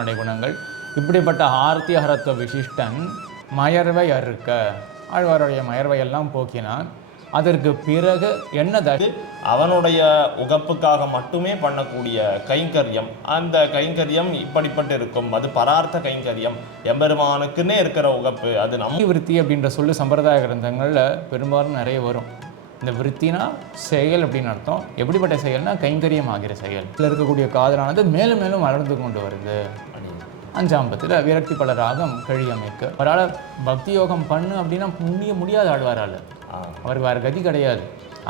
குணங்கள். இப்படிப்பட்ட ஆர்த்தியஹரத்துவ விசிஷ்டன் மயர்வை அறுக்க, ஆழ்வாருடைய மயர்வையெல்லாம் போக்கினான். அதற்கு பிறகு என்ன அவனுடைய உகப்புக்காக மட்டுமே பண்ணக்கூடிய கைங்கரியம், அந்த கைங்கரியம் இப்படிப்பட்டு இருக்கும். அது பரார்த்த கைங்கரியம், எம்பெருமானுக்குன்னே இருக்கிற உகப்பு. அது விருத்தி அப்படின்ற சொல்லு சம்பிரதாய கிரந்தங்களில் பெரும்பாலும் நிறைய வரும். இந்த விருத்தினா செயல் அப்படின்னு அர்த்தம். எப்படிப்பட்ட செயல்னா கைங்கரியம் ஆகிற செயல். இதில் இருக்கக்கூடிய காதலானது மேலும் மேலும் வளர்ந்து கொண்டு வருது. அஞ்சாம்பத்தில் விரக்தி பல ராகம் கழியமைக்கு. அவரால் பக்தி யோகம் பண்ணு அப்படின்னா முடியாத ஆழ்வாரால். அவருக்கு வேறு கதி கிடையாது.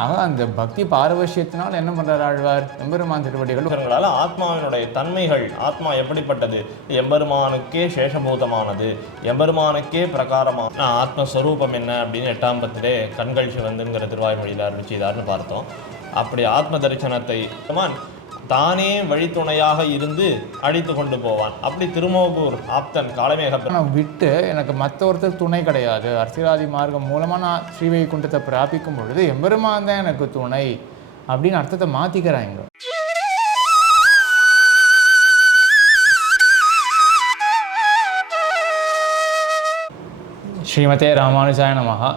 ஆக அந்த பக்தி பாரவசியத்தினால் என்ன பண்ணுறார் ஆழ்வார்? எம்பெருமான் திருவடிகள் ஆத்மாவினுடைய தன்மைகள், ஆத்மா எப்படிப்பட்டது, எம்பெருமானுக்கே சேஷபூதமானது, எம்பெருமானுக்கே பிரகாரமான ஆத்மஸ்வரூபம் என்ன அப்படின்னு 8ஆம் பத்திலே கண்கள் சிவந்துங்கிற திருவாய்மொழியில் அருளிச்சார்னு பார்த்தோம். அப்படி ஆத்ம தரிசனத்தை தானே வழித்துணையாக இருந்து அழித்து கொண்டு போவான். அப்படி திருமோகூர் ஆப்தன் காளமேக விட்டு எனக்கு மற்ற ஒருத்தர் துணை கிடையாது. அர்ச்சிராதி மார்க்கம் மூலமாக நான் ஸ்ரீவைகுண்டத்தை பிராபிக்கும் பொழுது எம்பெருமான் தான் எனக்கு துணை அப்படின்னு அர்த்தத்தை மாற்றிக்கிறாங்க. ஸ்ரீமதே ராமானுஜாய நமஹ.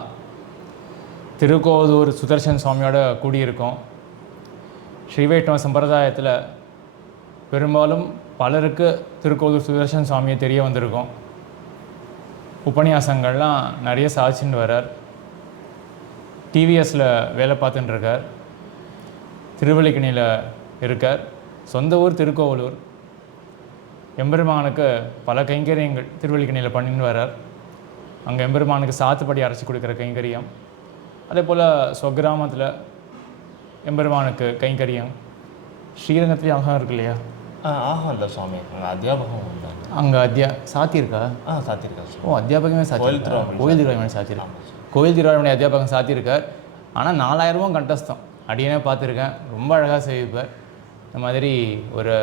திருக்கோதூர் சுதர்சன் சுவாமியோட கூடியிருக்கோம். ஸ்ரீவைஷ்ணவ சம்பிரதாயத்தில் பெரும்பாலும் பலருக்கு திருக்கோதூர் சுதர்சன் சுவாமியை தெரிய வந்திருக்கும். உபன்யாசங்கள்லாம் நிறைய சாதிச்சுட்டு வர்றார். டிவிஎஸில் வேலை பார்த்துட்டு இருக்கார். திருவல்லிக்கணியில் இருக்கார். சொந்த ஊர் திருக்கோவலூர். எம்பெருமானுக்கு பல கைங்கரியங்கள் திருவல்லிக்கணியில் பண்ணின்னு வர்றார். அங்கே எம்பெருமானுக்கு சாத்துப்படி அரைச்சி கொடுக்குற கைங்கரியம், அதே போல் ஸ்வகிராமத்தில் எம்பெருமானுக்கு கைங்கரியம். ஸ்ரீரங்கத்துலேயும் ஆகம் இருக்கு இல்லையா? ஆஹா சுவாமி அத்தியாபகம் அங்கே சாத்தியிருக்கா? சாத்தியிருக்கா. ஓ, அத்தியாபகமே சாத்தியிருக்கா? கோயில் திருவாய்மொழி சாத்தியிருக்கான். கோயில் திருவாய்மொழி அத்தியாபகம் சாத்தியிருக்கார். ஆனால் 4000 ரூபா கண்டஸ்தம். அடியனே பார்த்துருக்கேன். ரொம்ப அழகாக செய்வார். இந்த மாதிரி ஒரு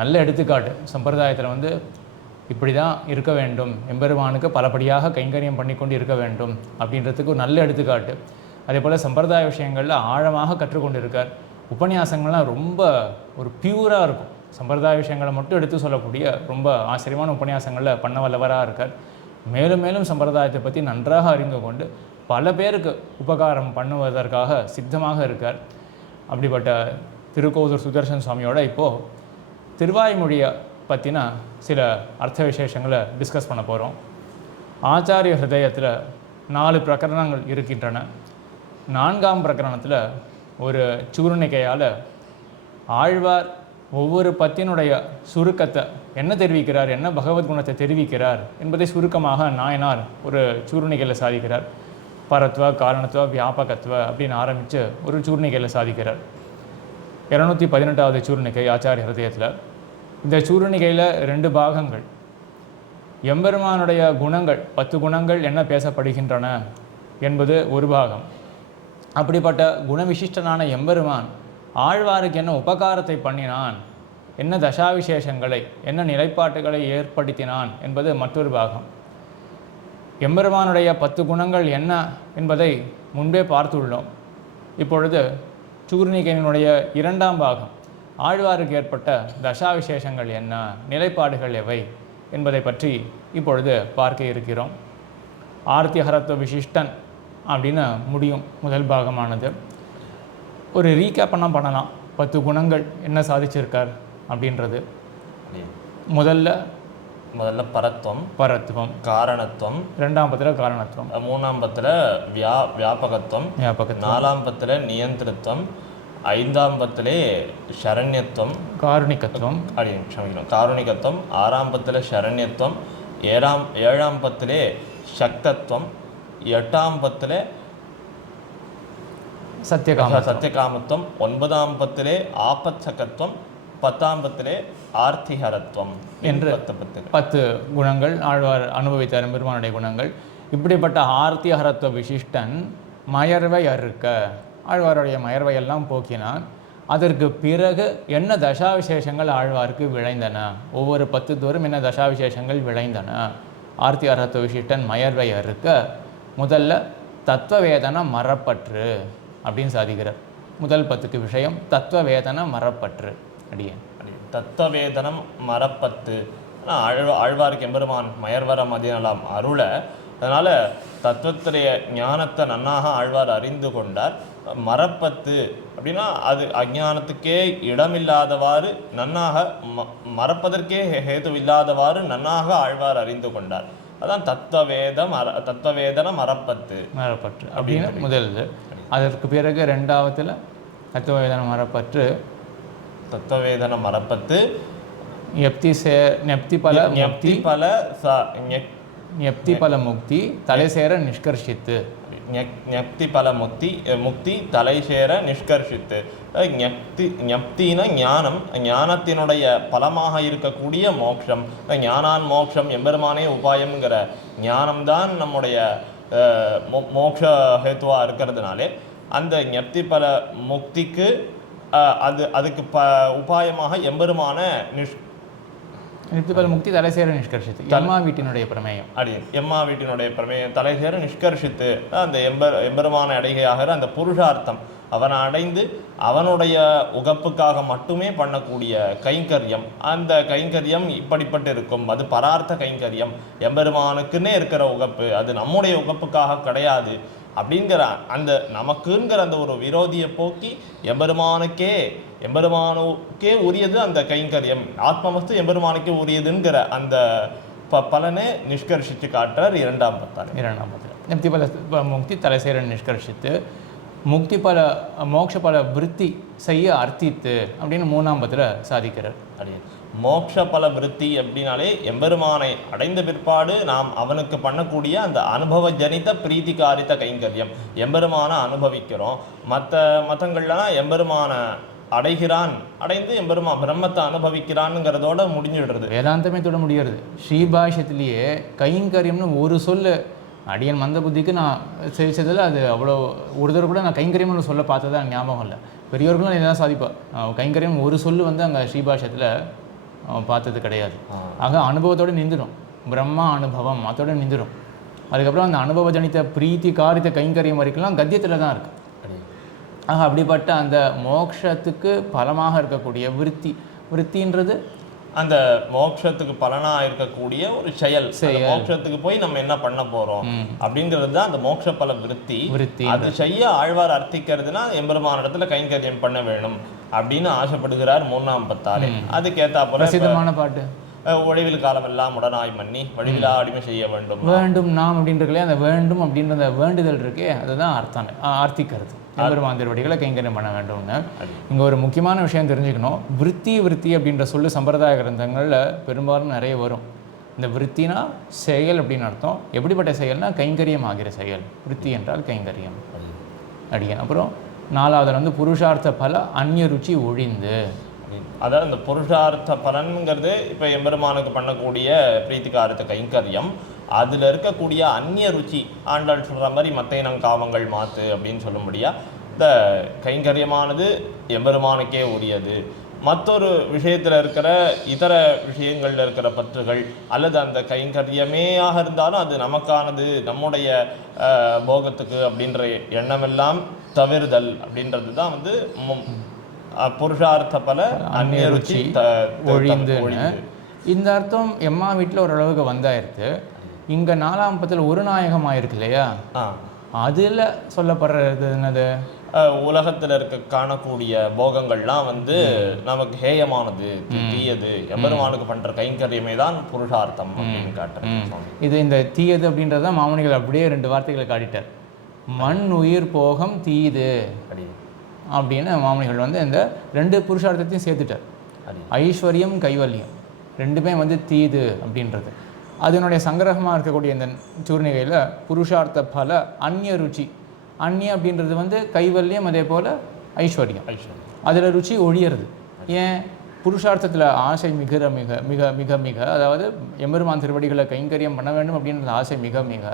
நல்ல எடுத்துக்காட்டு. சம்பிரதாயத்தில் இப்படி தான் இருக்க வேண்டும், எம்பெருமானுக்கு பலபடியாக கைங்கரியம் பண்ணிக்கொண்டு இருக்க வேண்டும் அப்படின்றதுக்கு ஒரு நல்ல எடுத்துக்காட்டு. அதே போல் சம்பிரதாய விஷயங்களில் ஆழமாக கற்றுக்கொண்டு இருக்கார். உபன்யாசங்கள்லாம் ரொம்ப ஒரு பியூராக இருக்கும். சம்பிரதாய விஷயங்களை மட்டும் எடுத்து சொல்லக்கூடிய ரொம்ப ஆச்சரியமான உபன்யாசங்களில் பண்ண வல்லவராக இருக்கார். மேலும் மேலும் சம்பிரதாயத்தை பற்றி நன்றாக அறிந்து கொண்டு பல பேருக்கு உபகாரம் பண்ணுவதற்காக சித்தமாக இருக்கார். அப்படிப்பட்ட திருக்கோதூர் சுதர்சன் சுவாமியோட இப்போது திருவாய்மொழியை பற்றின சில அர்த்த விசேஷங்களை டிஸ்கஸ் பண்ண போகிறோம். ஆச்சாரிய ஹிருதயத்தில் 4 பிரகரணங்கள் இருக்கின்றன. 4ஆம் பிரகரணத்தில் ஒரு சூர்ணிகையால் ஆழ்வார் ஒவ்வொரு பத்தினுடைய சுருக்கத்தை என்ன தெரிவிக்கிறார், என்ன பகவத்குணத்தை தெரிவிக்கிறார் என்பதை சுருக்கமாக நாயனார் ஒரு சூர்ணிகையில் சாதிக்கிறார். பரத்வ, காரணத்துவ, வியாபகத்துவ அப்படின்னு ஆரம்பித்து ஒரு சூர்ணிகையில் சாதிக்கிறார். 218வது சூர்ணிகை ஆச்சாரிய ஹிருதயத்தில். இந்த சூர்ணிகையில் 2 பாகங்கள். எம்பெருமானுடைய குணங்கள் 10 குணங்கள் என்ன பேசப்படுகின்றன என்பது ஒரு பாகம். அப்படிப்பட்ட குணவிசிஷ்டனான எம்பெருமான் ஆழ்வாருக்கு என்ன உபகாரத்தை பண்ணினான், என்ன தசாவிசேஷங்களை, என்ன நிலைப்பாட்டுகளை ஏற்படுத்தினான் என்பது மற்றொரு பாகம். எம்பெருமானுடைய 10 குணங்கள் என்ன என்பதை முன்பே பார்த்துள்ளோம். இப்பொழுது சூர்ணிகையினுடைய 2ஆம் பாகம், ஆழ்வாருக்கு ஏற்பட்ட தசாவிசேஷங்கள் என்ன, நிலைப்பாடுகள் எவை என்பதை பற்றி இப்பொழுது பார்க்க இருக்கிறோம். ஆர்த்தியஹரத்துவ விசிஷ்டன் அப்படின்னு முடியும் முதல் பாகமானது. ஒரு ரீகேப்பெல்லாம் பண்ணலாம். 10 குணங்கள் என்ன சாதிச்சிருக்கார் அப்படின்றது. முதல்ல பரத்துவம், காரணத்துவம், 2ஆம் பத்தில் காரணத்துவம், 3ஆம் பத்தில் வியாபகத்துவம், 4ஆம் பத்தில் நியந்திரத்துவம், 5ஆம் பத்திலே சரண்யத்துவம், காருணிகத்துவம், காருணிகத்துவம், 6ஆம் பத்தில் சரண்யத்துவம், 7ஆம் பத்திலே சக்தத்துவம், 8ஆம் பத்திலே சத்தியகாமத்துவம், 9ஆம் பத்திலே ஆபத்சகத்துவம், 10ஆம் பத்திலே ஆர்த்திஹரத்துவம் என்று 10 குணங்கள் ஆழ்வார் அனுபவித்தார் பெருமானுடைய குணங்கள். இப்படிப்பட்ட ஆர்த்திஹரத்துவ விசிஷ்டன் மயர்வை அறுக்க, ஆழ்வாருடைய மயர்வையெல்லாம் போக்கினான். அதற்கு பிறகு என்ன தசாவிசேஷங்கள் ஆழ்வாருக்கு விளைந்தன, ஒவ்வொரு 10 தோறும் என்ன தசாவிசேஷங்கள் விளைந்தன. ஆர்த்திஹரத்துவ விசிஷ்டன் மயர்வை அறுக்க முதல்ல தத்துவவேதன மரப்பற்று அப்படின்னு சாதிக்கிறார். முதல் 10க்கு விஷயம் தத்துவவேதன மரப்பற்று. அடியேன் தத்துவவேதனம் மரப்பத்து ஆனால் ஆழ்வாருக்கு எம்பெருமான் மயர்வர மதிநலம் அருள. அதனால் தத்துவத்திரைய ஞானத்தை நன்னாக ஆழ்வார் அறிந்து கொண்டார். மரப்பத்து அப்படின்னா அது அஞ்ஞானத்துக்கே இடமில்லாதவாறு நன்னாக மறப்பதற்கே ஹேது இல்லாதவாறு நன்னாக ஆழ்வார் அறிந்து கொண்டார். அதான் தத்துவவேதன மரப்பத்து அப்படின்னு முதல். அதற்கு பிறகு ரெண்டாவதுல தத்துவவேதன மரப்பற்று, தத்துவவேதன மரப்பத்து, ஞப்தி பல முக்தி தலைசேர நிஷ்கர்ஷித்து. ஞப்தி பல முக்தி தலைசேர நிஷ்கர்ஷித்து. ஞப்தின ஞானம், ஞானத்தினுடைய பலமாக இருக்கக்கூடிய மோட்சம். ஞானான் மோட்சம் எம்பெருமானே உபாயம்ங்கிற ஞானம்தான் நம்முடைய மோட்ச ஹேத்துவா இருக்கிறதுனாலே அந்த ஞப்தி பல முக்திக்கு அதுக்கு உபாயமாக எம்பெருமான நித்திபல முக்தி தலைசேர நிஷ்கர்ஷித்து. எம்மா வீட்டினுடைய பிரமேயம். எம்மா வீட்டினுடைய பிரமேயம் தலைசேர நிஷ்கர்ஷித்து. அந்த எம்பெருமான அடைகையாகிற அந்த புருஷார்த்தம் அவனை அடைந்து அவனுடைய உகப்புக்காக மட்டுமே பண்ணக்கூடிய கைங்கரியம். அந்த கைங்கரியம் இப்படிப்பட்டு இருக்கும். அது பரார்த்த கைங்கரியம், எம்பெருமானுக்குன்னே இருக்கிற உகப்பு, அது நம்முடைய உகப்புக்காக கிடையாது அப்படிங்கிற அந்த நமக்குங்கிற அந்த ஒரு விரோதியை போக்கி எம்பெருமானுக்கே உரியது அந்த கைங்கரியம். ஆத்மவஸ்து எம்பெருமானுக்கே உரியதுங்கிற அந்த பலனை நிஷ்கர்ஷித்து காட்டுறார் இரண்டாம் பத்தில். நிப்தி பல முக்தி தலைசேர நிஷ்கர்ஷித்து, முக்தி பல மோட்ச பல விருத்தி செய்ய அர்த்தித்து அப்படின்னு மூணாம் பத்தில் சாதிக்கிறார். மோட்ச பல விருத்தி அப்படின்னாலே எம்பெருமானை அடைந்த பிற்பாடு நாம் அவனுக்கு பண்ணக்கூடிய அந்த அனுபவ ஜனித பிரீத்திகாரித்த கைங்கரியம். எம்பெருமான அனுபவிக்கிறோம். மதங்கள்லாம் எம்பெருமான அடைந்து எம்பெருமான் பிரம்மத்தை அனுபவிக்கிறான்ங்கிறதோட முடிஞ்சிடுறது. வேதாந்தமே தொட முடியாது. ஸ்ரீபாஷ்யத்திலேயே கைங்கரியம்னு ஒரு சொல்லு அடியன் மந்த புத்திக்கு நான் செய்ததில் அது அவ்வளோ ஒரு தடவை கூட நான் கைங்கரியம்னு சொல்ல பார்த்ததா ஞாபகம் இல்லை. பெரியவர்களும் இதான் சாதிப்பா. கைங்கரியம் ஒரு சொல்லு அங்கே ஸ்ரீபாஷ்யத்தில் பார்த்தது கிடையாது. ஆக அனுபவத்தோடு நின்றுடும். பிரம்மா அனுபவம் அதோட நின்றுடும். அதுக்கப்புறம் அந்த அனுபவ ஜனித்த பிரீத்தி காரித்த கைங்கரியம் வரைக்கும்லாம் கத்தியத்தில் தான் இருக்குது. ஆக அப்படிப்பட்ட அந்த மோட்சத்துக்கு பலமாக இருக்கக்கூடிய விருத்தின்றது அந்த மோட்சத்துக்கு பலனாக இருக்கக்கூடிய ஒரு செயல். மோட்சத்துக்கு போய் நம்ம என்ன பண்ண போறோம் அப்படிங்கிறது தான் அந்த மோட்ச பல விருத்தி. அது செய்ய ஆழ்வார் அர்த்திக்கிறதுனா எம்பெருமான இடத்துல கைங்கரியம் பண்ண வேணும் அப்படின்னு ஆசைப்படுகிறார் மூணாம் பத்தாலே. அதுக்கேற்றா போல பிரசித்தமான பாட்டு ஒழிவில் காலமெல்லாம் உடனாய் மன்னி வழிவிலா அடிமை செய்ய வேண்டும் நாம் அப்படின்றதுலே அந்த வேண்டும் அப்படின்ற அந்த வேண்டுதல் இருக்கே அதுதான் ஆர்த்திக்கிறது. எம்பெருமான் திருவடிகளை கைங்கரியம் பண்ண வேண்டும்னு. இங்கே ஒரு முக்கியமான விஷயம் தெரிஞ்சுக்கணும். விருத்தி அப்படின்ற சொல்லு சம்பிரதாய கிரந்தங்களில் பெரும்பாலும் நிறைய வரும். இந்த விருத்தினா செயல் அப்படின்னு அர்த்தம். எப்படிப்பட்ட செயல்னா கைங்கரியம் ஆகிற செயல். விருத்தி என்றால் கைங்கரியம் அடியன். அப்புறம் நாலாவதுல புருஷார்த்த பல அந்நிய ருச்சி ஒழிந்து. அதாவது இந்த புருஷார்த்த பலன்கிறது இப்போ எம்பெருமானுக்கு பண்ணக்கூடிய பிரீத்திகாரத்த கைங்கரியம். அதில் இருக்கக்கூடிய அந்நிய ருச்சி ஆண்டாள் சொல்கிற மாதிரி மற்ற இனம் காவங்கள் மாற்று அப்படின்னு சொல்லும்படியா இந்த கைங்கரியமானது எம்பெருமானுக்கே உரியது. மற்றொரு விஷயத்தில் இருக்கிற இதர விஷயங்களில் இருக்கிற பற்றுகள் அல்லது அந்த கைங்கரியமேயாக இருந்தாலும் அது நமக்கானது, நம்முடைய போகத்துக்கு அப்படின்ற எண்ணமெல்லாம் தவிர்தல் அப்படின்றது தான் புருஷார்த்த பல அந்நிய ருச்சி ஒழிந்து. இந்த அர்த்தம் எம்மா வீட்டில் ஓரளவுக்கு வந்தாயிருது. இங்கே நாலாம் பத்தில் ஒரு நாயகம் ஆயிருக்கு இல்லையா? அதில் சொல்லப்படுறது என்னது? உலகத்தில் காணக்கூடிய போகங்கள்லாம் நமக்கு ஹேயமானது, தீயது. எம்பெருமானுக்கு பண்ற கைங்கரியமே தான் புருஷார்த்தம் அப்படின்னு காட்டுறேன். இது இந்த தீயது அப்படின்றத மாமனிகள் அப்படியே 2 வார்த்தைகளை காட்டிட்டார். மண் உயிர் போகம் தீது அப்படின்னு மாமனிகள் இந்த 2 புருஷார்த்தத்தையும் சேர்த்துட்டார். ஐஸ்வர்யம் கைவல்யம் ரெண்டுமே தீது அப்படின்றது. அதனுடைய சங்கிரகமாக இருக்கக்கூடிய இந்த சூர்ணிகையில் புருஷார்த்த பல அந்நிய ருச்சி. அந்நிய அப்படின்றது கைவல்யம், அதே போல் ஐஸ்வர்யம். அதில் ருச்சி ஒழியறது. ஏன்? புருஷார்த்தத்தில் ஆசை மிக மிக மிக மிக மிக அதாவது எம்பெருமான் திருவடிகளை கைங்கரியம் பண்ண வேண்டும் அப்படின்ற ஆசை மிக மிக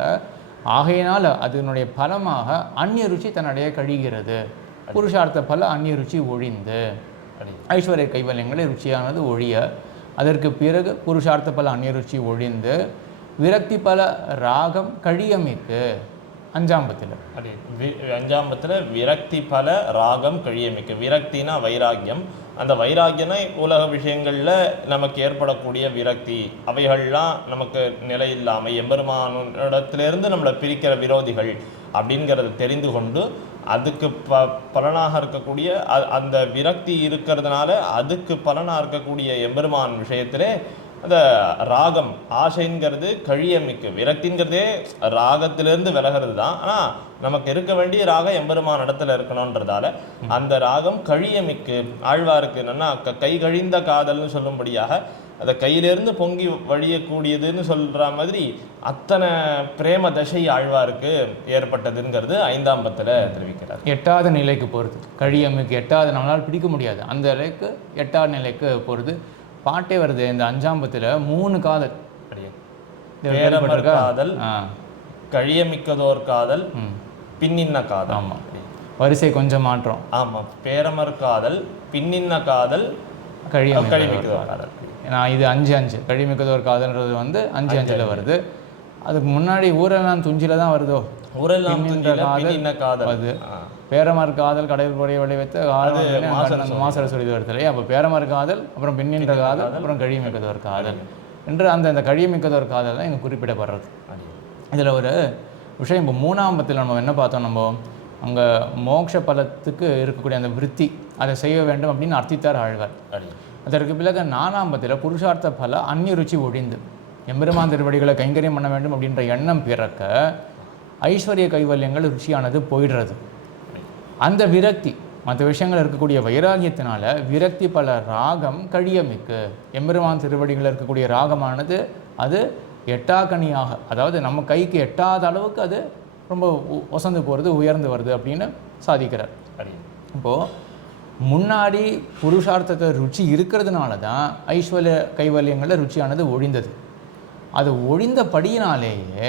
ஆகையினால் அதனுடைய பலமாக அந்நிய ருச்சி தன்னுடைய கழிகிறது. புருஷார்த்த பல அந்நிய ருச்சி ஒழிந்து ஐஸ்வர்ய கைவல்யங்களை ருச்சியானது ஒழிய அதற்கு பிறகு புருஷார்த்த பல அந்நிய ருச்சி ஒழிந்து விரக்தி பல ராகம் கழியமிக்கு. 5ஆம் பத்தில் விரக்தி பல ராகம் கழியமிக்கு. விரக்தினா வைராக்கியம், அந்த வைராக்கியம்னா உலக விஷயங்களில் நமக்கு ஏற்படக்கூடிய விரக்தி, அவைகள்லாம் நமக்கு நிலை இல்லாமல் எம்பெருமானிடத்திலிருந்து நம்மளை பிரிக்கிற விரோதிகள் அப்படிங்கிறத தெரிந்து கொண்டு அதுக்கு பலனாக இருக்கக்கூடிய அந்த விரக்தி இருக்கிறதுனால அதுக்கு பலனாக இருக்கக்கூடிய எம்பெருமான் விஷயத்திலே அந்த ராகம் ஆசைங்கிறது கழியமிக்கு, விரக்திங்கிறதே ராகத்திலிருந்து விலகிறது தான். ஆனால் நமக்கு இருக்க வேண்டிய ராகம் எம்பெருமான் இடத்துல இருக்கணுன்றதால அந்த ராகம் கழியமிக்கு ஆழ்வாருக்கு என்னன்னா கை கழிந்த காதல்னு சொல்லும்படியாக அதை கையிலிருந்து பொங்கி வழியக்கூடியதுன்னு சொல்கிற மாதிரி அத்தனை பிரேம தசை ஆழ்வாருக்கு ஏற்பட்டதுங்கிறது 5ஆம் பத்தில் தெரிவிக்கிறார். 8வது நிலைக்கு போகிறது, கழியமிக்கு 8வது நம்மளால் பிடிக்க முடியாது, அந்த நிலைக்கு 8வது நிலைக்கு போகிறது. பாட்டே வருது இந்த 5ஆம் பத்தில் 3 காதல், பேரமர் காதல், கழியமிக்கதோர் காதல், பின்னின்ன காதல். ஆமாம், வரிசை கொஞ்சம் மாற்றம். ஆமாம், பேரமர் காதல், பின்னின்ன காதல், கழிமிக்கதோர் காதல். நான் இது 5-5 கழிமிக்கதோர் காதல்ன்றது வந்து 5-5ல் வருது. அதுக்கு முன்னாடி ஊரெல்லாம் துஞ்சில தான் வருதோ, ஊரெல்லாம் காதல் அது பேரமர் காதல் கடல் புறைய விளைவித்த மாசர சொல்லி வருது இல்லையா. அப்போ பேரமர் காதல், அப்புறம் பின்னின்ற காதல், அப்புறம் கழிமிக்கதோர் காதல் என்று அந்த கழிமிக்கதோர் காதல் தான் இங்கே குறிப்பிடப்படுறது. இதில் ஒரு விஷயம், இப்போ 3ஆம் பத்தில் நம்ம என்ன பார்த்தோம், நம்ம அங்கே மோட்ச பலத்துக்கு இருக்கக்கூடிய அந்த விருத்தி அதை செய்ய வேண்டும் அப்படின்னு அர்த்தித்தார் ஆழ்வார். அதற்கு பிறகு 4ஆம் பத்தில் புருஷார்த்த பல அந்நிய ருச்சி ஒழிந்து எம்பெருமான் திருவடிகளை கைங்கரியம் பண்ண வேண்டும் அப்படின்ற எண்ணம் பிறக்க ஐஸ்வர்ய கைவல்யங்கள் ருச்சியானது போயிடுறது. அந்த விரக்தி மற்ற விஷயங்கள் இருக்கக்கூடிய வைராகியத்தினால விரக்தி பல ராகம் கழியமிக்கு, எம்பெருமான் திருவடிகளில் இருக்கக்கூடிய ராகமானது அது எட்டாக்கணியாக, அதாவது நம்ம கைக்கு எட்டாத அளவுக்கு அது ரொம்ப ஒசந்து போகிறது, உயர்ந்து வருது அப்படின்னு சாதிக்கிறார். இப்போது முன்னாடி புருஷார்த்தத்தை ருச்சி இருக்கிறதுனால தான் ஐஸ்வர்ய கைவல்யங்களில் ருச்சியானது ஒழிந்தது. அது ஒழிந்தபடியினாலேயே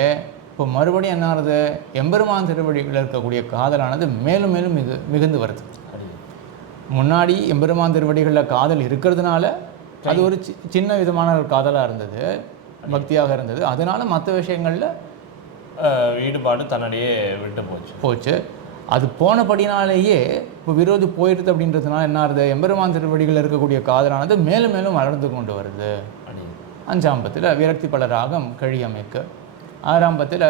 இப்போ மறுபடியும் என்ன ஆகுது, எம்பெருமான் திருவடிகளில் இருக்கக்கூடிய காதலானது மேலும் மேலும் மிகுந்து வருது. முன்னாடி எம்பெருமான் திருவடிகளில் காதல் இருக்கிறதுனால அது ஒரு சின்ன விதமான ஒரு காதலாக இருந்தது, பக்தியாக இருந்தது. அதனால மற்ற விஷயங்களில் ஈடுபாடு தன்னிடையே விட்டு போச்சு. அது போனபடினாலேயே இப்போ விரோதி போயிடுது. அப்படின்றதுனால என்ன ஆகுது, எம்பெருமான் திருவடிகளில் இருக்கக்கூடிய காதலானது மேலும் மேலும் வளர்ந்து கொண்டு வருது. 5ஆம் பத்தில் விரக்தி பல ராகம் கழியமைக்க. 6ஆம் பத்தில்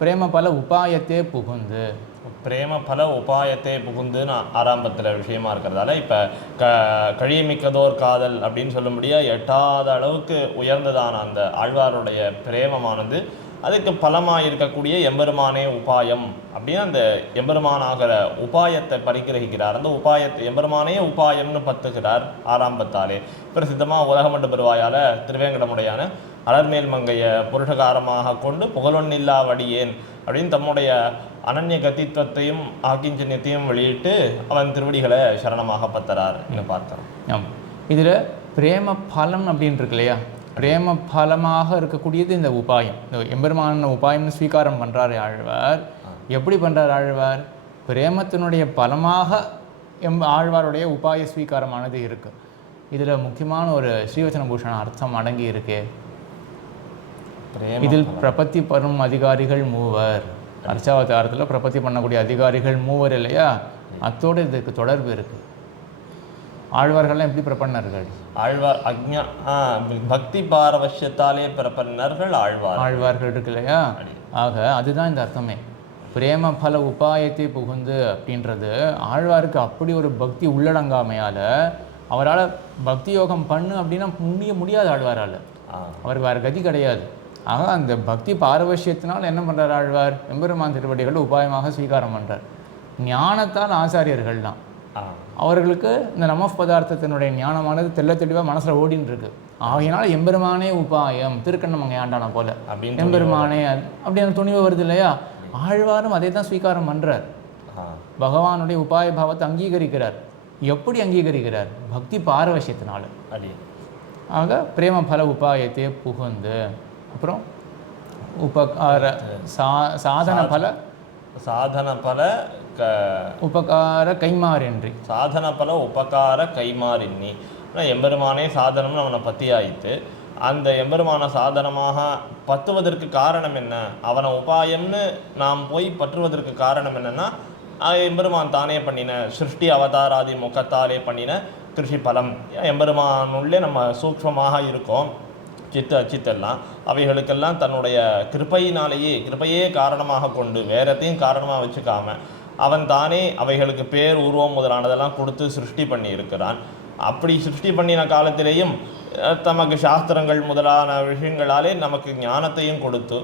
பிரேம பல உபாயத்தே புகுந்து, பிரேம பல உபாயத்தை புகுந்துன்னு 6ஆம் பத்தில் விஷயமா இருக்கிறதால இப்போ கழியமிக்கதோர் காதல் அப்படின்னு சொல்லும்படியா 8வது அளவுக்கு உயர்ந்ததான அந்த ஆழ்வாருடைய பிரேமமானது அதுக்கு பலமாக இருக்கக்கூடிய எம்பெருமானே உபாயம் அப்படின்னு அந்த எம்பெருமானாகிற உபாயத்தை பரிகிரகிக்கிறார். அந்த உபாயத்தை எம்பெருமானே உபாயம்னு பத்துக்கிறார் 6ஆம் பத்தாலே. பிரசித்தமாக உலகமண்டு பெருவாயால் திருவேங்கடமுடையான அலர்மேல் மங்கைய புருஷகாரமாக கொண்டு புகழொன்னில்லா வடியேன் அப்படின்னு தம்முடைய அனன்ய கத்தித்வத்தையும் ஆக்கிஞ்சன்யத்தையும் வெளியிட்டு அவன் திருவடிகளை சரணமாக பத்தறார் என்று பார்த்தோம். ஆமாம், இதில் பிரேம பலம் அப்படின்னு இருக்கு இல்லையா, பிரேம பலமாக இருக்கக்கூடியது இந்த உபாயம். இந்த எம்பெருமான உபாயம்னு ஸ்வீகாரம் பண்ணுறாரு ஆழ்வார். எப்படி பண்ணுறார் ஆழ்வார், பிரேமத்தினுடைய பலமாக ஆழ்வாருடைய உபாய ஸ்வீகாரமானது இருக்குது. இதில் முக்கியமான ஒரு ஸ்ரீவச்சன பூஷண அர்த்தம் அடங்கி இருக்கு. இதில் பிரபத்தி பெறும் அதிகாரிகள் 3 அர்ச்சாவதாரத்தில் பிரபத்தி பண்ணக்கூடிய அதிகாரிகள் 3 இல்லையா, அத்தோடு இதுக்கு தொடர்பு இருக்குது. ஆழ்வார்கள்லாம் எப்படி பிரபன்னர்கள், ஆழ்வார் பக்தி பாரவசியத்தாலே பிரபன்னர்கள் ஆழ்வார்கள் இருக்கு இல்லையா. ஆக அதுதான் இந்த அர்த்தமே. பிரேம பல உபாயத்தை புகுந்து அப்படின்றது ஆழ்வாருக்கு அப்படி ஒரு பக்தி உள்ளடங்காமையால் அவரால் பக்தி யோகம் பண்ணு அப்படின்னா முடியாது ஆழ்வாரால். அவருக்கு வேறு கதி கிடையாது. ஆக அந்த பக்தி பாரவசியத்தினால் என்ன பண்ணுறார் ஆழ்வார், எம்பெருமான் திருவடிகள் உபாயமாக ஸ்வீகாரம் பண்ணுறார். ஞானத்தால் ஆச்சாரியர்கள் தான் அவர்களுக்கு இந்த நம பதார்த்தத்தினுடைய ஞானமானது தெள்ள தெளிவாக மனசில் ஓடின்னு இருக்கு. ஆகையினால எம்பெருமானே உபாயம், திருக்கண்ணமங்கை ஆண்டான போல எம்பெருமானே அப்படின்னு துணிவு வருது இல்லையா. ஆழ்வாரும் அதை தான் ஸ்வீகாரம் பண்ணுறார். பகவானுடைய உபாய பாவத்தை அங்கீகரிக்கிறார். எப்படி அங்கீகரிக்கிறார், பக்தி பாரவசியத்தினால. ஆக பிரேம பல உபாயத்தை புகுந்து, அப்புறம் உபகார சாதன பல உபகார கைமாறின்றி, சாதன பல உபகார கைமாறின்னி. எம்பெருமானே சாதனம்னு அவனை பற்றி ஆயிட்டு அந்த எம்பெருமான சாதனமாக பற்றுவதற்கு காரணம் என்ன, அவனை உபாயம்னு நாம் போய் பற்றுவதற்கு காரணம் என்னன்னா எம்பெருமான் தானே பண்ணின சிருஷ்டி அவதாராதி முகத்தாலே பண்ணின கிருஷி பலம் எம்பெருமானுள்ளே நம்ம சூக்ஷ்மமாக இருக்கோம். சித்து அச்சித்தெல்லாம் அவைகளுக்கெல்லாம் தன்னுடைய கிருபையே காரணமாக கொண்டு வேறத்தையும் காரணமாக வச்சுக்காம அவன் தானே அவைகளுக்கு பேர் உருவம் முதலானதெல்லாம் கொடுத்து சிருஷ்டி பண்ணி இருக்கிறான். அப்படி சிருஷ்டி பண்ணின காலத்திலேயும் தமக்கு சாஸ்திரங்கள் முதலான விஷயங்களாலே நமக்கு ஞானத்தையும் கொடுத்து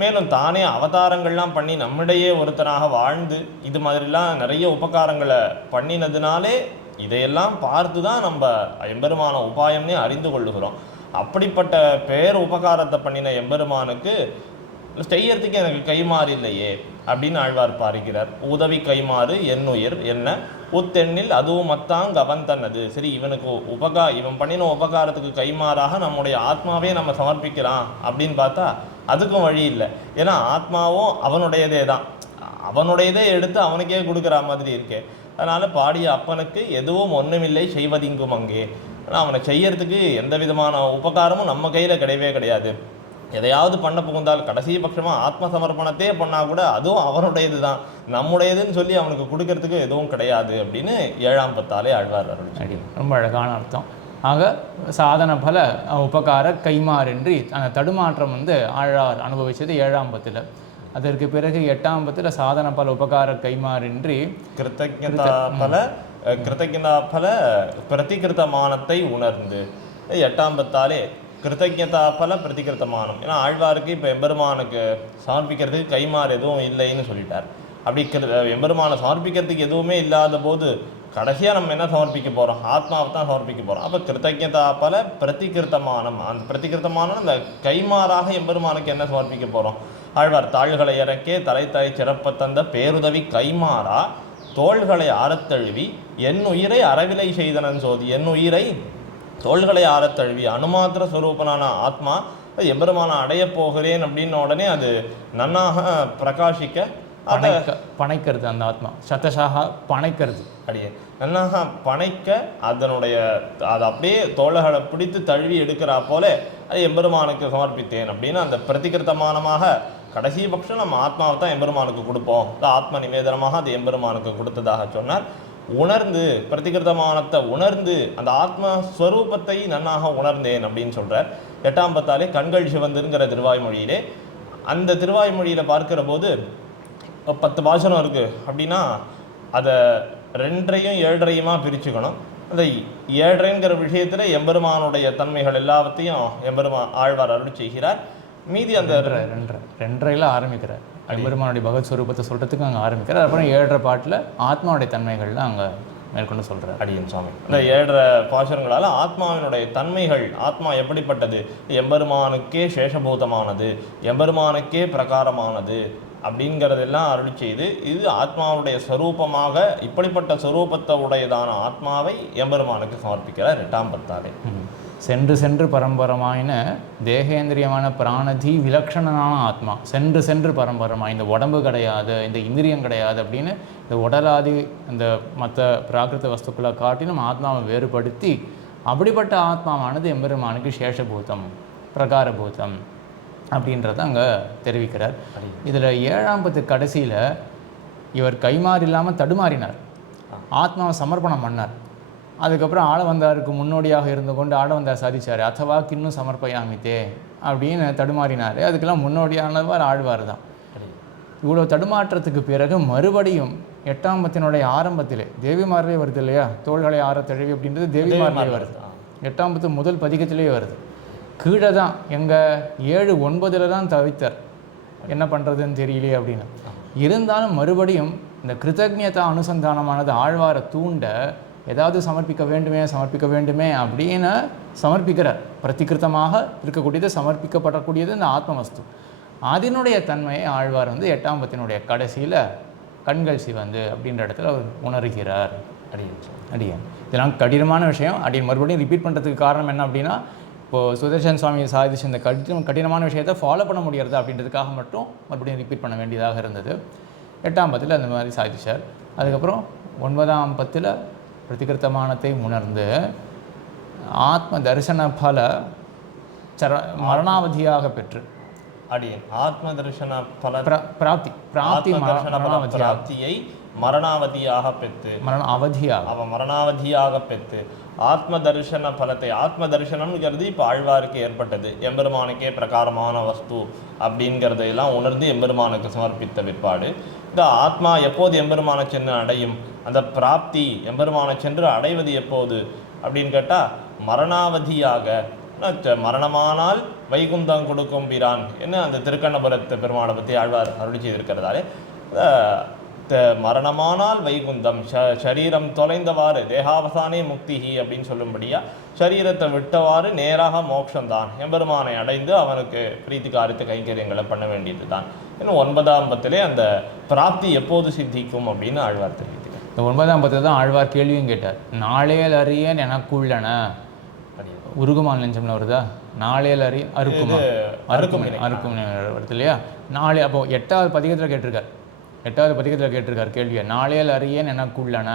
மேலும் தானே அவதாரங்கள்லாம் பண்ணி நம்மிடையே ஒருத்தனாக வாழ்ந்து இது மாதிரிலாம் நிறைய உபகாரங்களை பண்ணினதுனாலே இதையெல்லாம் பார்த்து தான் நம்ம எம்பெருமான உபாயம்னே அறிந்து கொள்ளுகிறோம். அப்படிப்பட்ட பேர் உபகாரத்தை பண்ணின எம்பெருமானுக்கு செய்யறதுக்கு எனக்கு கைமாறு இல்லையே அப்படின்னு ஆழ்வார் பாருகிறார். உதவி கைமாறு என்னுயிர் என்ன உத்தெண்ணில் அதுவும் மத்தாங் அவன் தன்னது. சரி, இவனுக்கு இவன் பண்ணின உபகாரத்துக்கு கைமாறாக நம்முடைய ஆத்மாவே நம்ம சமர்ப்பிக்கிறான் அப்படின்னு பார்த்தா அதுக்கும் வழி இல்லை. ஏன்னா ஆத்மாவும் அவனுடையதே தான், அவனுடையதே எடுத்து அவனுக்கே கொடுக்குற மாதிரி இருக்கு. அதனால பாடிய அப்பனுக்கு எதுவும் ஒன்றுமில்லை செய்வதிங்கும் அங்கே. ஆனால் அவனை செய்யறதுக்கு எந்த விதமான உபகாரமும் நம்ம கையில் கிடையவே கிடையாது. எதையாவது பண்ண புகுந்தால் கடைசி பட்சமாக ஆத்ம சமர்ப்பணத்தையே பண்ணால் கூட அதுவும் அவனுடையது தான், நம்முடையதுன்னு சொல்லி அவனுக்கு கொடுக்கறதுக்கு எதுவும் கிடையாது அப்படின்னு 7ஆம் பத்தாலே ஆழ்வார் அருள். ரொம்ப அழகான அர்த்தம். ஆக சாதன பல உபகார கைமாறின்றி அந்த தடுமாற்றம் ஆழ்வார் அனுபவிச்சது 7ஆம் பத்தில். அதற்கு பிறகு 8ஆம் பத்தில் சாதன பல உபகார கைமாறின்றி கிருத்தஜ்ஞதா பல பிரதிகிருத்தமானத்தை உணர்ந்து 8ஆம் பத்தாலே கிருத்தஜ்ஞதா பல பிரதிகிருத்தமானம். ஏன்னா ஆழ்வாருக்கு இப்போ எம்பெருமானுக்கு சமர்ப்பிக்கிறதுக்கு கைமாறு எதுவும் இல்லைன்னு சொல்லிட்டார். அப்படி எம்பெருமானை சமர்ப்பிக்கிறதுக்கு எதுவுமே இல்லாத போது கடைசியாக நம்ம என்ன சமர்ப்பிக்க போகிறோம்? ஆத்மாவை தான் சமர்ப்பிக்க போகிறோம். அப்போ கிருத்தஜ்ஞதா பல பிரதிகிருத்தமானம், அந்த பிரதிகிருத்தமான அந்த கைமாறாக எம்பெருமானுக்கு என்ன சமர்ப்பிக்க போகிறோம்? ஆழ்வார் தாள்களை இறக்கே தலைத்தாய் சிறப்ப தந்த பேருதவி கைமாறா தோள்களை ஆரத்தழுவி என் உயிரை அறவிலை செய்தனன் சோதி. என் உயிரை தோள்களை ஆரத்தழுவி அணுமாத்திர ஸ்வரூபனான ஆத்மா எம்பெருமான அடைய போகிறேன் அப்படின்ன உடனே அது நன்னாக பிரகாசிக்க பனைக்கிறது. அந்த ஆத்மா சதசாக பனைக்கிறது, அப்படியே நன்னாக பனைக்க அதை அப்படியே தோள்களை பிடித்து தழுவி எடுக்கிறா போல அது எம்பெருமானுக்கு சமர்ப்பித்தேன் அப்படின்னு அந்த பிரதிகிருத்தமானமாக கடைசி பட்சம் நம்ம ஆத்மாவை தான் எம்பெருமானுக்கு கொடுப்போம். ஆத்ம நிவேதனமாக அது எம்பெருமானுக்கு கொடுத்ததாக சொன்னார். உணர்ந்து பிரதிகிருத்தமானத்தை உணர்ந்து அந்த ஆத்மஸ்வரூபத்தை நன்னாக உணர்ந்தேன் அப்படின்னு சொல்கிறார். 8ஆம் பத்தாலே கண்கள் சிவந்துங்கிற திருவாய்மொழியிலே, அந்த திருவாய்மொழியில் பார்க்கிற போது 10 பாசனம் இருக்குது அப்படின்னா அதை 2ஐயும் 7ஐயுமா பிரிச்சுக்கணும். அந்த 7ங்கிற விஷயத்தில் எம்பெருமானுடைய தன்மைகள் எல்லாவற்றையும் ஆழ்வார் அருள் செய்கிறார். மீதி அந்த 2ல ஆரம்பிக்கிறார். எம்பெருமானுடைய பகவத் ஸ்வரூபத்தை சொல்கிறதுக்கு அங்கே ஆரம்பிக்கிறார். அப்புறம் 7 பாட்டில் ஆத்மாவுடைய தன்மைகள்லாம் அங்கே மேற்கொண்டு சொல்கிறார் அடியன் சுவாமி. இந்த 7 பாசுரங்களால் ஆத்மாவினுடைய தன்மைகள், ஆத்மா எப்படிப்பட்டது, எம்பெருமானுக்கே சேஷபூதமானது, எம்பெருமானுக்கே பிரகாரமானது அப்படிங்கிறதெல்லாம் அருள் செய்து இது ஆத்மாவுடைய ஸ்வரூபமாக இப்படிப்பட்ட ஸ்வரூபத்தை உடையதான ஆத்மாவை எம்பெருமானுக்கு சமர்ப்பிக்கிறார் 8ஆம் பத்தாலே. சென்று சென்று பரம்பரமாயின தேகேந்திரியமான பிராணதி விலக்ஷணனான ஆத்மா. சென்று சென்று பரம்பரமாய், இந்த உடம்பு கிடையாது, இந்த இந்திரியம் கிடையாது அப்படின்னு இந்த உடலாதி இந்த மற்ற பிராகிருத வஸ்துக்களை காட்டி நம்ம ஆத்மாவை வேறுபடுத்தி அப்படிப்பட்ட ஆத்மாவானது எம்பெருமானுக்கு சேஷபூதம் பிரகாரபூதம் அப்படின்றத அங்கே தெரிவிக்கிறார். இதில் 7ஆம் பத்து கடைசியில் இவர் கைமாறு இல்லாமல் தடுமாறினார், ஆத்மாவை சமர்ப்பணம் பண்ணார். அதுக்கப்புறம் ஆளவந்தாருக்கு முன்னோடியாக இருந்து கொண்டு ஆளவந்தார் சாதிச்சார், அத்தவா கின்னும் சமர்ப்பயாமித்தே அப்படின்னு தடுமாறினார். அதுக்கெல்லாம் முன்னோடியானவர் ஆழ்வார் தான். இவ்வளோ தடுமாற்றத்துக்கு பிறகு மறுபடியும் 8ஆம் பத்தினுடைய ஆரம்பத்திலே தேவிமாரிலே வருது இல்லையா, தோள்களை ஆற தழுவி அப்படின்றது தேவிமாரிலே வருது. 8ஆம் பத்து முதல் பதிகத்திலேயே வருது. கீழே தான் எங்கள் 7, 9 தான் தவித்தார், என்ன பண்ணுறதுன்னு தெரியலையே அப்படின்னு. இருந்தாலும் மறுபடியும் இந்த கிருத்தஜ்ஞதா அனுசந்தானமானது ஆழ்வாரை தூண்ட ஏதாவது சமர்ப்பிக்க வேண்டுமே அப்படின்னு சமர்ப்பிக்கிறார். பிரதிகிருத்தமாக இருக்கக்கூடியது, சமர்ப்பிக்கப்படக்கூடியது இந்த ஆத்மவஸ்து. அதனுடைய தன்மையை ஆழ்வார் 8ஆம் பத்தினுடைய கடைசியில் கண்கள் சிவந்து அப்படின்ற இடத்துல அவர் உணர்கிறார். அடியன் இதெல்லாம் கடினமான விஷயம். அடியன் மறுபடியும் ரிப்பீட் பண்ணுறதுக்கு காரணம் என்ன அப்படின்னா, இப்போது சுதர்சன் சுவாமி சாதிச்சு இந்த கடினமான விஷயத்தை ஃபாலோ பண்ண முடியாது அப்படின்றதுக்காக மட்டும் மறுபடியும் ரிப்பீட் பண்ண வேண்டியதாக இருந்தது. 8ஆம் பத்தில் அந்த மாதிரி சாதிச்சார். அதுக்கப்புறம் 9ஆம் பத்தில் பிரதிகிருத்தமானத்தை உணர்ந்து ஆத்ம தரிசன பல மரணாவதியாக பெற்று அடியன் ஆத்ம தரிசன பல பிராப்தியை மரணாவதியாக பெற்று அவன் மரணாவதியாக பெற்று ஆத்ம தரிசன பலத்தை ஆத்ம தரிசனம்ங்கிறது இப்போ ஆழ்வாருக்கு ஏற்பட்டது. எம்பெருமானுக்கே பிரகாரமான வஸ்து அப்படிங்கிறதையெல்லாம் உணர்ந்து எம்பெருமானுக்கு சமர்ப்பித்த பிற்பாடு இந்த ஆத்மா எப்போது எம்பெருமானை சென்று அடையும், அந்த பிராப்தி எம்பெருமானை சென்று அடைவது எப்போது அப்படின்னு கேட்டால் மரணாவதியாக, மரணமானால் வைகுந்தம் கொடுக்கும் பிரான் என்ன அந்த திருக்கண்ணபுரத்து பெருமாளை பற்றி ஆழ்வார் அருளி செய்திருக்கிறதாலே மரணமானால் வைகுந்தம், சரீரம் தொலைந்தவாறு தேகாவசானே முக்திஹி அப்படின்னு சொல்லும்படியா சரீரத்தை விட்டவாறு நேராக மோட்சம்தான், எம்பெருமானை அடைந்து அவனுக்கு பிரீத்திகாரித்த கைங்கரியங்களை பண்ண வேண்டியது தான். இன்னும் 9ஆம் பத்திலே அந்த பிராப்தி எப்போது சித்திக்கும் அப்படின்னு ஆழ்வார் தெரிவித்தார். இந்த 9ஆம் பத்தில் தான் ஆழ்வார் கேள்வியும் கேட்டார். நாளேல் அறியன் எனக்குள்ளன உருகுமான் நெஞ்சம்ல வருதா, நாளேல் அறிய அறுக்கும் வருது இல்லையா. நாளே அப்போ 8வது பதிகத்தில் கேட்டிருக்கார் கேள்வியை, நாளேல் அறியன் எனக்குள்ளன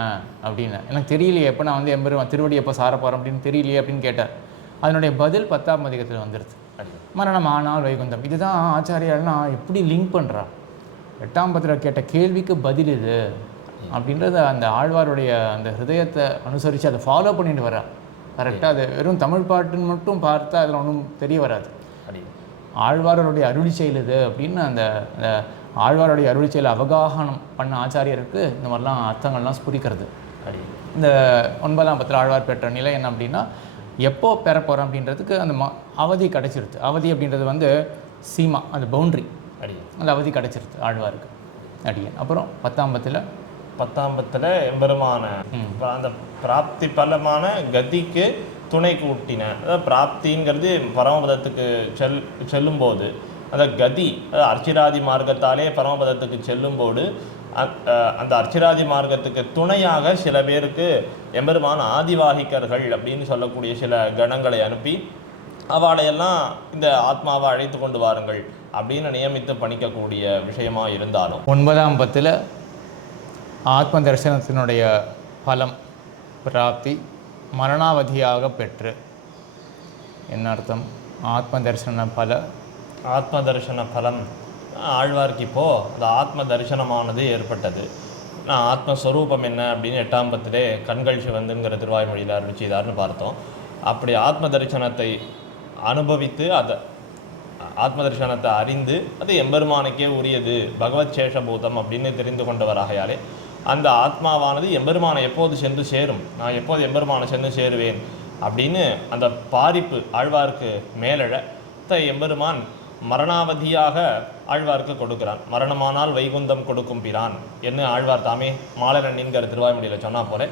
அப்படின்னு. எனக்கு தெரியலையே எப்போ நான் வந்து எம்பெருமான் திருவடி எப்போ சாரப்போகிறேன் அப்படின்னு தெரியலையே அப்படின்னு கேட்டார். அதனுடைய பதில் 10ஆம் பதிகத்தில் வந்துடுது. மரணம் ஆனால் வைகுந்தம். இதுதான் ஆச்சாரியார்னா எப்படி லிங்க் பண்ணுறா, 8ஆம் பதில் கேட்ட கேள்விக்கு பதில் இது அப்படின்றத அந்த ஆழ்வாருடைய அந்த ஹிருதயத்தை அனுசரித்து அதை ஃபாலோ பண்ணிட்டு வரா கரெக்டாக. அது வெறும் தமிழ் பாட்டுன்னு மட்டும் பார்த்தா அதில் ஒன்றும் தெரிய வராது. ஆழ்வாருடைய அருளி செயல் இது அப்படின்னு அந்த ஆழ்வாருடைய அருளி செயல் அவகாகனம் பண்ண ஆச்சாரியருக்கு இந்த மாதிரிலாம் அர்த்தங்கள்லாம் ஸ்புரிக்கிறது. இந்த 9ஆம் பத்தில் ஆழ்வார் பெற்ற நிலை என்ன அப்படின்னா, எப்போ பெற போகிறோம் அப்படின்றதுக்கு அந்த அவதி கிடச்சிருது. அவதி அப்படின்றது வந்து சீமா, அந்த பவுண்ட்ரி, அந்த அவதி கிடச்சிருது ஆழ்வாருக்கு அடியன். அப்புறம் 10ஆம் பத்தில் எம்பெருமான அந்த பிராப்தி பலமான கதிக்கு துணை கூட்டின. அதாவது பிராப்திங்கிறது பரமபதத்துக்கு செல்லும்போது அந்த கதி அர்ச்சிராதி மார்க்கத்தாலே பரமபதத்துக்கு செல்லும்போது அந்த அர்ச்சிராதி மார்க்கத்துக்கு துணையாக சில பேருக்கு எம்பெருமான ஆதிவாகிக்கர்கள் அப்படின்னு சொல்லக்கூடிய சில கணங்களை அனுப்பி அவளையெல்லாம் இந்த ஆத்மாவை அழைத்து கொண்டு வாருங்கள் அப்படின்னு நியமித்து பணிக்கக்கூடிய விஷயமா இருந்தாலும் 9ஆம் பத்தில் ஆத்ம தரிசனத்தினுடைய பலம் பிராப்தி மரணாவதியாக பெற்று என்ன அர்த்தம்? ஆத்ம தரிசன பலம் ஆழ்வார்க்கு இப்போது அந்த ஆத்ம தரிசனமானது ஏற்பட்டது. ஆத்மஸ்வரூபம் என்ன அப்படின்னு 8ஆம் பத்திலே கண்கள் சிவந்துங்கிற திருவாய்மொழியில் அருள் செய்தார்னு பார்த்தோம். அப்படி ஆத்ம தரிசனத்தை அனுபவித்து அதை ஆத்ம தரிசனத்தை அறிந்து அது எம்பெருமானுக்கே உரியது, பகவத் சேஷபூதம் அப்படின்னு தெரிந்து கொண்டவராகையாலே அந்த ஆத்மாவானது எம்பெருமானை எப்போது சென்று சேரும், நான் எப்போது எம்பெருமானை சென்று சேருவேன் அப்படின்னு அந்த பாரிப்பு ஆழ்வார்க்கு மேலழ எம்பெருமான் மரணாவதியாக ஆழ்வார்க்கு கொடுக்கிறான். மரணமானால் வைகுந்தம் கொடுக்கும் பிரான் என்ன ஆழ்வார் தாமே மாலரண்ணின்கிற திருவாய்மொழியில் சொன்னால் போல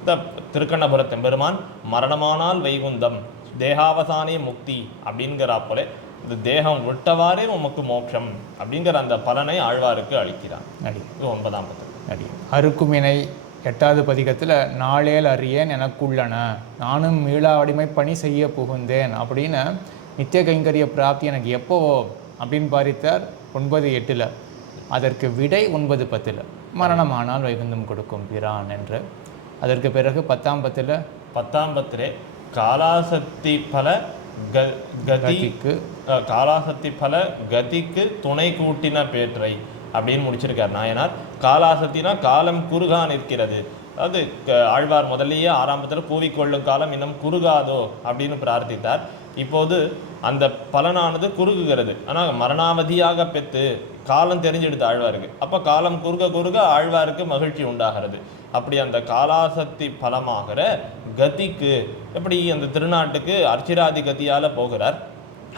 இந்த திருக்கண்ணபுரத் எம்பெருமான் மரணமானால் வைகுந்தம் தேகாவசானே முக்தி அப்படிங்கிறா போல இந்த தேகம் விட்டவாறே உமக்கு மோட்சம் அப்படிங்கிற அந்த பலனை ஆழ்வாருக்கு அளிக்கிறான். இது 9ஆம் பத்து. அருக்குமினை 8வது பதிகத்தில் நாளேல் அறியேன் எனக்குள்ளன நானும் மீளா அடிமை பணி செய்ய புகுந்தேன் அப்படின்னு நித்திய கைங்கரிய பிராப்தி எனக்கு எப்போ அப்படின்னு பாரித்தார் 9:8. அதற்கு விடை 9:10 மரணமானால் வைகுந்தம் கொடுக்கும் பிரான் என்று. அதற்கு பிறகு 10ஆம் பத்திலே காலாசக்தி பல கதிக்கு துணை கூட்டின பேற்றை அப்படின்னு முடிச்சிருக்கார் நாயனார். காலாசக்தினா காலம் குறுகா நிற்கிறது. அதாவது ஆழ்வார் முதல்லையே 6ஆம் பத்தில் கூவிக்கொள்ளும் காலம் இன்னும் குறுகாதோ அப்படின்னு பிரார்த்தித்தார். இப்போது அந்த பலனானது குறுகுகிறது. ஆனால் மரணாவதியாக பெற்று காலம் தெரிஞ்செடுத்து ஆழ்வாருக்கு. அப்போ காலம் குறுக ஆழ்வாருக்கு மகிழ்ச்சி உண்டாகிறது. அப்படி அந்த காலாசக்தி பலமாகிற கதிக்கு எப்படி அந்த திருநாட்டுக்கு அர்ச்சிராதி கதியால் போகிறார்.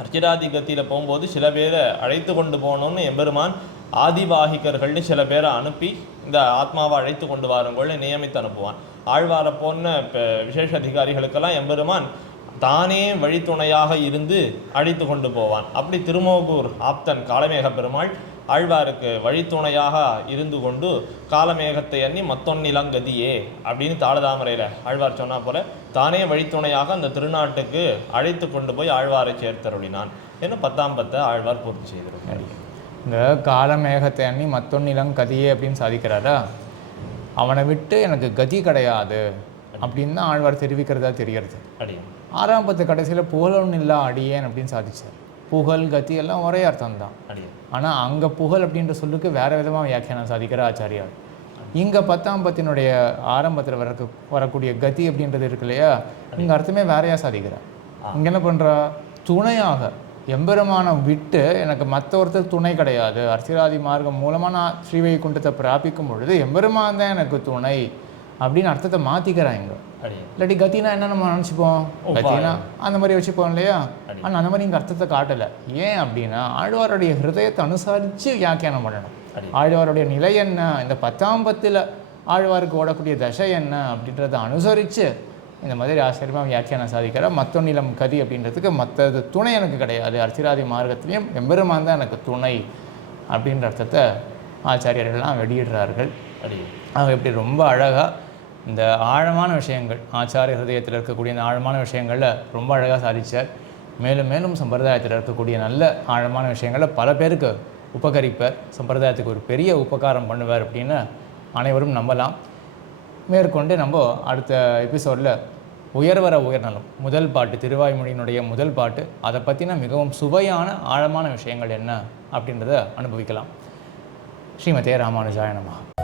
அர்ச்சிராதி கத்தியில் போகும்போது சில பேரை அழைத்து கொண்டு போகணும்னு எம்பெருமான் ஆதிவாகிக்கர்கள்னு சில பேரை அனுப்பி இந்த ஆத்மாவை அழைத்து கொண்டு வாருங்கள்னு நியமித்து அனுப்புவான். ஆழ்வாரை போன விசேஷ அதிகாரிகளுக்கெல்லாம் எம்பெருமான் தானே வழித்துணையாக இருந்து அழைத்து கொண்டு போவான். அப்படி திருமோகூர் ஆப்தன் காலமேக பெருமாள் ஆழ்வாருக்கு வழித்துணையாக இருந்து கொண்டு காலமேகத்தை எண்ணி மத்தொன்னிலங்கதியே அப்படின்னு தாளதாமரையில் ஆழ்வார் சொன்னா போல தானே வழித்துணையாக அந்த திருநாட்டுக்கு அழைத்து கொண்டு போய் ஆழ்வாரை சேர்த்தருளினான் என்று 10ஆம் பத்தை ஆழ்வார் பூர்த்தி செய்திருக்கார். இந்த காலமேகத்தை எண்ணி மத்தொன்னிலங்கதியே அப்படின்னு சாதிக்கிறாரா, அவனை விட்டு எனக்கு கதி கிடையாது அப்படின்னு தான் ஆழ்வார் தெரிவிக்கிறதா தெரிகிறது. 6ஆம் பத்து கடைசியில் புகழொன்னில்லா அடியேன் அப்படின்னு சாதிச்சார். புகழ் கதி எல்லாம் ஒரே அர்த்தம் தான். ஆனால் அங்கே புகழ் அப்படின்ற சொல்லுக்கு வேறு விதமாக வியாக்கியானம் சாதிக்கிற ஆச்சாரியார். இங்கே 10ஆம் பத்தினுடைய ஆரம்பத்தில் வரக்கூடிய கதி அப்படின்றது இருக்கு இல்லையா, இங்கே அர்த்தமே வேறையா சாதிக்கிறார். இங்கே என்ன பண்ணுறா, துணையாக எம்பெருமானை விட்டு எனக்கு மற்ற ஒருத்தர் துணை கிடையாது, அர்ச்சிராதி மார்க்கம் மூலமாக நான் ஸ்ரீவைகுண்டத்தை பிராபிக்கும் பொழுது எம்பெருமான் தான் எனக்கு துணை அப்படின்னு அர்த்தத்தை மாற்றிக்கிறாங்க. இல்லாட்டி கத்தினா என்ன நம்ம நினச்சிப்போம், கத்தினா அந்த மாதிரி வச்சுப்போம் இல்லையா. ஆனால் அந்த மாதிரி இங்கே அர்த்தத்தை காட்டலை. ஏன் அப்படின்னா ஆழ்வாருடைய ஹிருதயத்தை அனுசரித்து வியாக்கியானம் பண்ணணும். ஆழ்வாருடைய நிலை என்ன, இந்த 10ஆம் பத்தில் ஆழ்வாருக்கு ஓடக்கூடிய தசை என்ன அப்படின்றத அனுசரித்து இந்த மாதிரி ஆச்சரியமாக வியாக்கியானம் சாதிக்கிற மற்ற நிலம் கதி அப்படின்றதுக்கு மற்றது துணை எனக்கு கிடையாது, அர்ச்சிராதி மார்க்கத்திலையும் எம்பெருமான் தான் எனக்கு துணை அப்படின்ற அர்த்தத்தை ஆச்சாரியர்கள்லாம் வெளியிடுறார்கள். அவங்க இப்படி ரொம்ப அழகாக இந்த ஆழமான விஷயங்கள், ஆச்சாரிய ஹிருதயத்தில் இருக்கக்கூடிய இந்த ஆழமான விஷயங்களில் ரொம்ப அழகாக சாதித்தார். மேலும் மேலும் சம்பிரதாயத்தில் இருக்கக்கூடிய நல்ல ஆழமான விஷயங்களை பல பேருக்கு உபகரிப்பார், சம்பிரதாயத்துக்கு ஒரு பெரிய உபகாரம் பண்ணுவார் அப்படின்னு அனைவரும் நம்பலாம். மேற்கொண்டு நம்ம அடுத்த எபிசோடில் உயர்வர உயர்நலம் முதல் பாட்டு, திருவாய்மொழியினுடைய முதல் பாட்டு, அதை பற்றின மிகவும் சுவையான ஆழமான விஷயங்கள் என்ன அப்படின்றத அனுபவிக்கலாம். ஸ்ரீமதே ராமானுஜாய நமஹ.